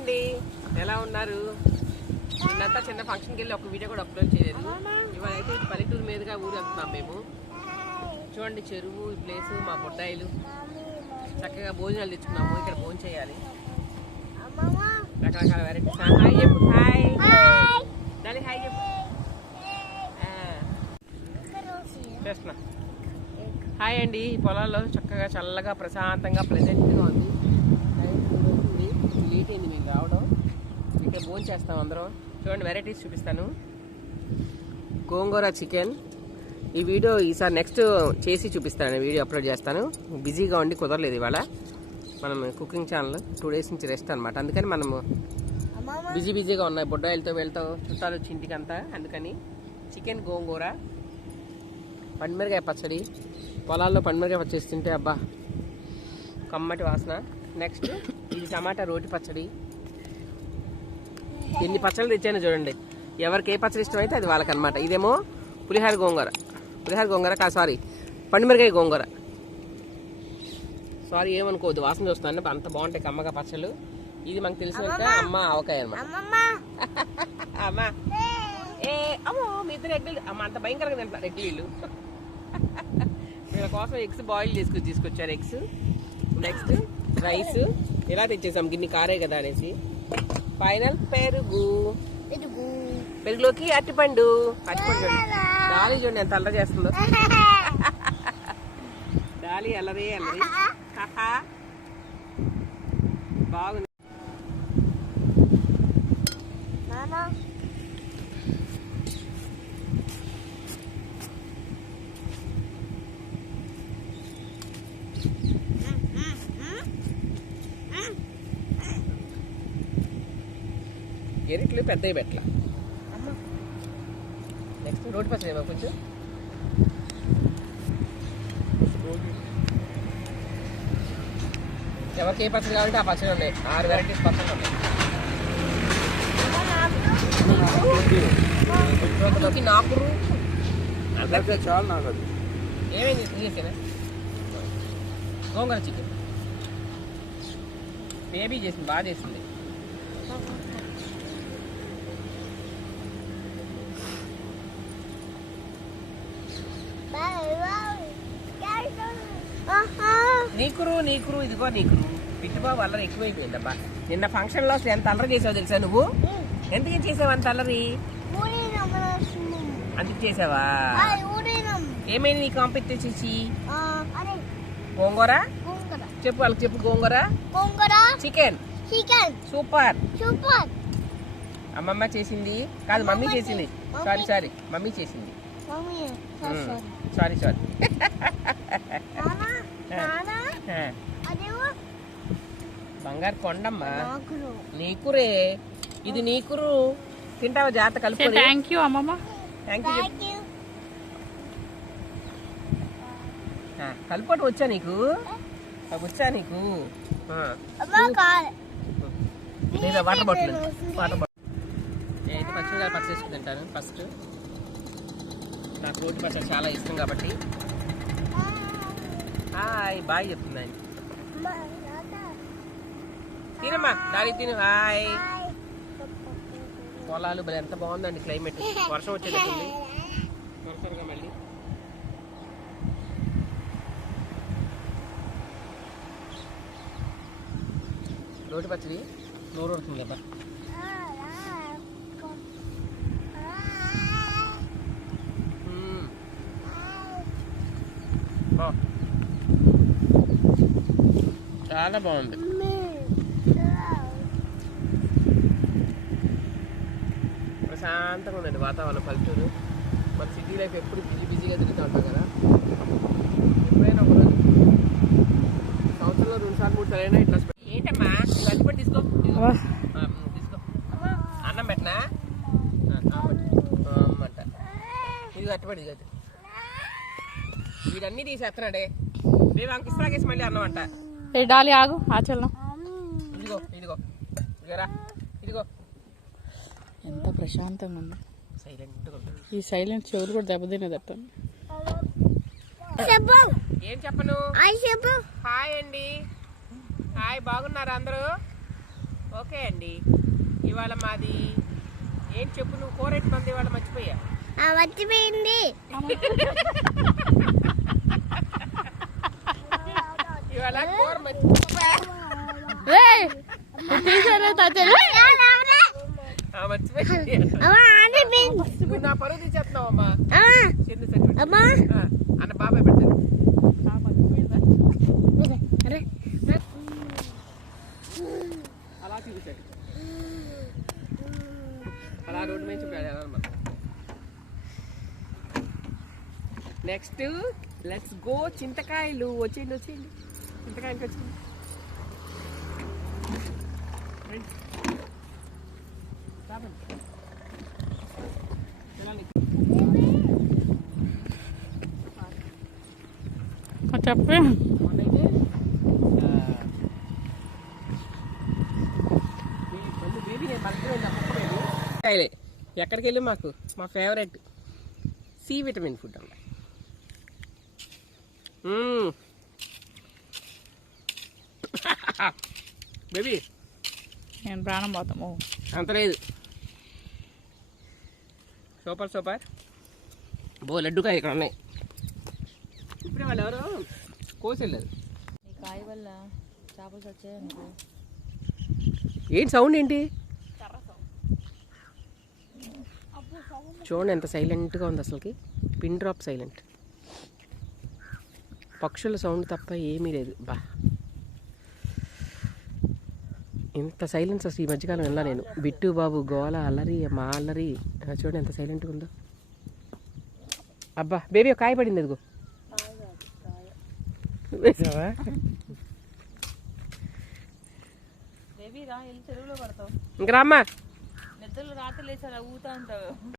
అండి. ఎలా ఉన్నారు? నిన్నంతా చిన్న ఫంక్షన్కి వెళ్ళి ఒక వీడియో కూడా అప్లోడ్ చేయలేదు. ఇవాళ అయితే పల్లెటూరు మీదుగా ఊరు వెళ్తున్నాం మేము. చూడండి చెరువు ఈ ప్లేస్ మా బొడ్డాయిలు. చక్కగా భోజనాలు తెచ్చుకున్నాము. ఇక్కడ భోజనం చేయాలి. రకరకాల వెరైటీస్ హాయ్ చెప్పు. హాయ్. దాని హాయ్ చెప్పు. చేస్తున్నా. హాయ్ అండి. ఈ పొలాల్లో చక్కగా చల్లగా ప్రశాంతంగా ప్లెజెంట్గా ఉంది. లేట్ అయింది మేము రావడం. ఇక్కడ భోజనం చేస్తాం అందరం. చూడండి వెరైటీస్ చూపిస్తాను. గోంగూర చికెన్. ఈ వీడియో ఈసారి నెక్స్ట్ చేసి చూపిస్తాను వీడియో అప్లోడ్ చేస్తాను. బిజీగా ఉండి కుదరలేదు ఇవాళ. మనం కుకింగ్ ఛానల్ టూ డేస్ నుంచి రెస్ట్ అనమాట అందుకని మనము బిజీ బిజీగా ఉన్నాయి బొడ్డాయిలతో వెళ్తాం చుట్టాలు వచ్చి ఇంటికంతా అందుకని చికెన్ గోంగూర పండుమిరకాయ పచ్చడి పొలాల్లో పండుమిరకాయ పచ్చడి తింటే అబ్బా కమ్మటి వాసన. నెక్స్ట్ ఇది టమాటా రోటి పచ్చడి. ఎన్ని పచ్చళ్ళు తెచ్చానో చూడండి. ఎవరికి ఏ పచ్చడి ఇష్టం అయితే అది వాళ్ళకన్నమాట. ఇదేమో పులిహార గోంగూర. పులిహార గోంగూర కాదు సారీ పండుమిరకాయ గోంగూర. సారీ ఏమనుకోవద్దు. వాసన చూస్తున్నాను అంత బాగుంటాయి కమ్మగా పచ్చళ్ళు. ఇది మనకు తెలిసినట్టు అమ్మ ఆవకాయ అనమాట అమ్మా. ఏ అమ్మో మీ ఇద్దరు ఎగ్గులు అమ్మ అంత భయంకరంగా తింటున్నారు ఎగ్గులు వీళ్ళు కోసం ఎగ్స్ బాయిల్ చేసుకొని తీసుకొచ్చారు ఎగ్స్. Next rice. ఇలా తెచ్చేసాం? గిన్ని కారే కదా అనేసి. ఫైనల్ పెరుగు. పెరుగులోకి అట్టిపండు అట్టిపండు డాలీ చూడండి ఎంత అల్లరి చేస్తుందో. డాలీ అల్లరి అల్లరి. బాగుంది. గెరిట్లు పెద్దవి పెట్టల. నెక్స్ట్ రోటి పచ్చడి కొంచెం. ఎవరికి ఏ పచ్చడి కావాలంటే ఆ పచ్చడి ఉన్నాయి. ఆరు వెరైటీస్ పచ్చడి ఉన్నాయి. అందరికీ చాలు నాకు అది ఏమైంది చేసేనా? గోంగూర చికెన్. బేబీ చేసింది బాగా చేసింది. నీకురు నీకురు ఇదిగో నీకురు. పిట్టుబాబు అల్లరి ఎక్కువైపోయిందబ్బా. నిన్న ఫంక్షన్లో అసలు ఎంత అల్లరి చేసావు తెలుసా నువ్వు? ఎందుకు చేసావు అంత అల్లరి? అందుకు చేసావా? ఏమైంది నీ కాంపిటీసి గోంగూర? చెప్పు వాళ్ళకి చెప్పు గోంగూర. చికెన్. చికెన్. సూపర్. సూపర్. అమ్మమ్మ చేసింది. కాదు మమ్మీ చేసింది. Sorry sorry mummy. చేసింది. Sorry sorry. బంగారు కొండమ్మా. నాకు నీకురే. ఇది నీకురు. తింటావా జాత కలుపుకొని థ్యాంక్ యూ అమ్మమ్మ. థ్యాంక్ యూ కలుపుకోవటం వచ్చా నీకు? వచ్చా నీకు? ఆ. అమ్మ కాల్. లేదా వాటర్ బాటిల్ వాటర్ బాటిల్. నేనైతే పచ్చిమిరకాయలు పచ్చడి వేసుకుని తింటాను ఫస్ట్. నాకు రోటి పచ్చడి చాలా ఇష్టం కాబట్టి. హాయ్ బాయ్ చెప్తుంది ఆయన తినమ్మా దాని తిను. హాయ్ పొలాలు భలే ఎంత బాగుందండి క్లైమేట్ వర్షం వచ్చేటట్టుంది. త్వరగా మళ్ళీ. రోటి పచ్చడి నూరు ఉడుతుంది అబ్బా మ్మ్. బా. చాలా బాగుంది. ప్రశాంతంగా ఉందండి వాతావరణం పల్లెటూరు. మన సిటీ లైఫ్ ఎప్పుడు బిజీ బిజీగా తిరుగుతూ ఉంటాం కదా. ఎప్పుడైనా ఒక రోజు సంవత్సరంలో రెండు సార్లు మూడు సార్లు అయినా ఇట్లా ఏంటమ్మా? ఇది అట్టుపడి తీసుకో. తీసుకో. అన్నం పెట్టనా? పెట్టు. అమ్మంట. ఇది అట్టుపడి ఇది వీడన్నీ తీసేస్తున్నాడే. మేము అంకిస్తాగేసి మళ్ళీ అన్నం అంట. ఏ డాలి ఆగు ఇదిగో ఎంత ప్రశాంతంగా ఉంది. ఈ సైలెంట్ చెవులు కూడా దెబ్బతినేదట చెప్పు. ఏం చెప్పను? హాయ్ అండి. హాయ్ బాగున్నారా అందరూ? ఓకే అండి. ఇవాళ మాది ఏం చెప్పు నువ్వు కూర ఎట్టు మంది ఇవాళ మర్చిపోయా? ఆ మర్చిపోయింది. ఇవాళ నా పరువు తీసేస్తున్నావు అమ్మా. ఆ, చెందు సరి అమ్మా అన్న బాబాయ్ పెట్టారు అలా చూపించాడు అలా రోడ్డు మీద చూపాడు నెక్స్ట్ లెట్స్ గో చింతకాయలు వచ్చేయండి వచ్చేయండి చింతకాయలకి వచ్చింది రండి. బేబీ ఎక్కడికి వెళ్ళి మాకు? మా ఫేవరెట్ సి విటమిన్ ఫుడ్ అన్న బేబీ. నేను ప్రాణం పోతాము అంత లేదు. Super super. బో లడ్డుకాయ ఇక్కడ ఉన్నాయి. ఇప్పుడే వాళ్ళు ఎవరు? కోసెళ్ళారు ఈ కాయ వల్ల చేపలు వచ్చాయనుకో ఏంటి? సౌండ్ ఏంటి చూడండి ఎంత సైలెంట్గా ఉంది అసలుకి. పిన్ డ్రాప్ సైలెంట్ పక్షుల సౌండ్ తప్ప ఏమీ లేదు. బా. ఇంత సైలెన్స్ అసలు ఈ మధ్యకాలం విన్నా నేను. బిట్టు బాబు గోల అల్లరి మా అల్లరి. చూడండి ఎంత సైలెంట్గా ఉందో. అబ్బా బేబీ ఒక కాయ పడింది అదిగో వేసావా బేబీ రా వెళ్ళి చెరువులో పడతావు. ఇంక రామ్మా. నిద్రలు రాత్రి లేచి అలా ఊతా ఉంటావు.